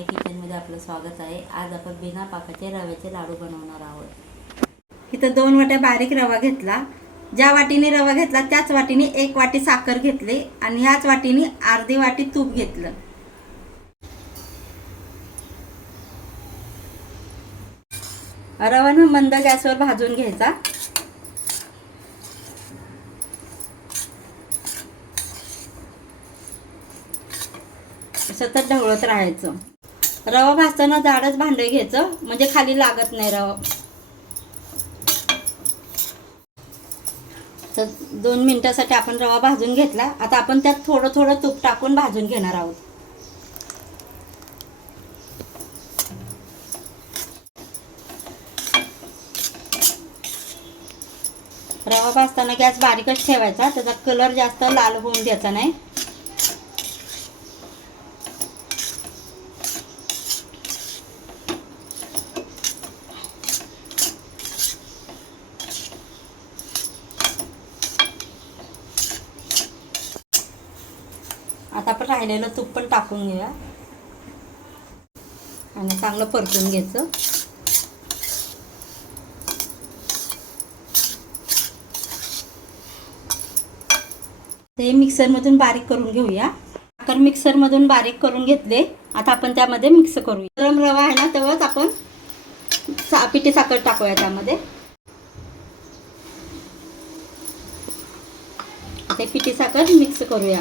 आपलं स्वागत आहे. आज आपण बिना पाकाचे रव्याचे लाडू बनवणार आहोत. इथं दोन वाट्या बारीक रवा घेतला. ज्या वाटीने रवा घेतला त्याच वाटीने एक वाटी साखर घेतली आणि ह्याच वाटीने अर्धी वाटी तूप घेतलं. रवा न मंद गॅसवर भाजून घ्यायचा. सतत ढवळत राहायचं. रवा भाजताना जाडच भांडं घ्यायचं. म्हणजे खाली लागत नाही रवा. तर दोन मिनिटासाठी आपण रवा भाजून घेतला. आता आपण त्यात थोडं थोडं तूप टाकून भाजून घेणार आहोत. रवा भाजताना गॅस बारीकच ठेवायचा. त्याचा कलर जास्त लाल होऊन द्यायचा नाही. आता आपण राहिलेलं तूप पण टाकून घेऊया. आणि चांगलं परतून घ्यायचं. ते मिक्सरमधून बारीक करून घेऊया. तर मिक्सरमधून बारीक करून घेतले. आता आपण त्यामध्ये मिक्स करूया. गरम रवा आहे ना तेव्हाच आपण सा पिठी साखर टाकूया त्यामध्ये. ते पिठी साखर मिक्स करूया.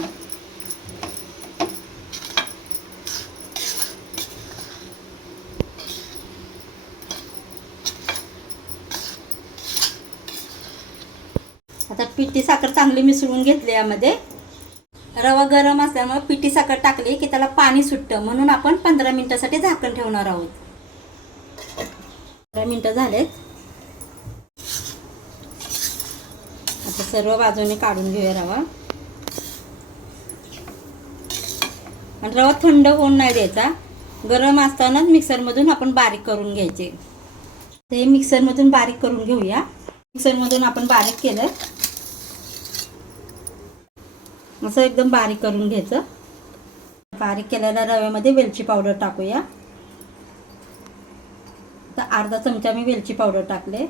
आता पिठी साखर चांगली मिसळून घेतली यामध्ये. रवा गरम असल्यामुळे पिठी साखर टाकली की त्याला पाणी सुटतं. म्हणून आपण पंधरा मिनिटासाठी झाकण ठेवणार आहोत. पंधरा मिनिटं झालेत. आता सर्व बाजूने काढून घेऊया रवा. आणि रवा थंड होऊन नाही द्यायचा. गरम असतानाच मिक्सरमधून आपण बारीक करून घ्यायचे. ते मिक्सरमधून बारीक करून घेऊया. मिक्सरमधून आपण बारीक केलं असं एकदम बारीक करून घ्यायचं. बारीक केलेल्या रव्यामध्ये वेलची पावडर टाकूया. तर अर्धा चमचा मी वेलची पावडर टाकले.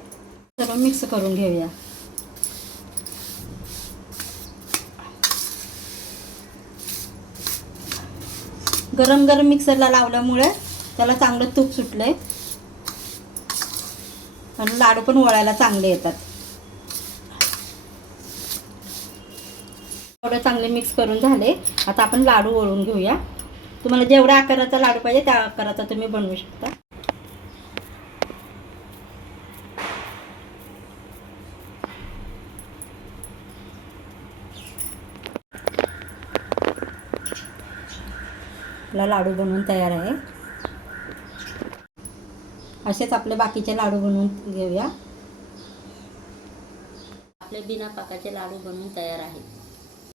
सर्व मिक्स करून घेऊया. गरम गरम मिक्सरला लावल्यामुळे त्याला चांगलं तूप सुटलंय. आणि लाडू पण वळायला चांगले येतात. थोडं चांगले मिक्स करून झाले. आता आपण लाडू वळून घेऊया. तुम्हाला जेवढ्या आकाराचा लाडू पाहिजे त्या आकाराचा तुम्ही बनवू शकता. आपला लाडू बनवून तयार आहे. असेच आपले बाकीचे लाडू बनवून घेऊया. आपले बिना पाकाचे लाडू बनवून तयार आहेत.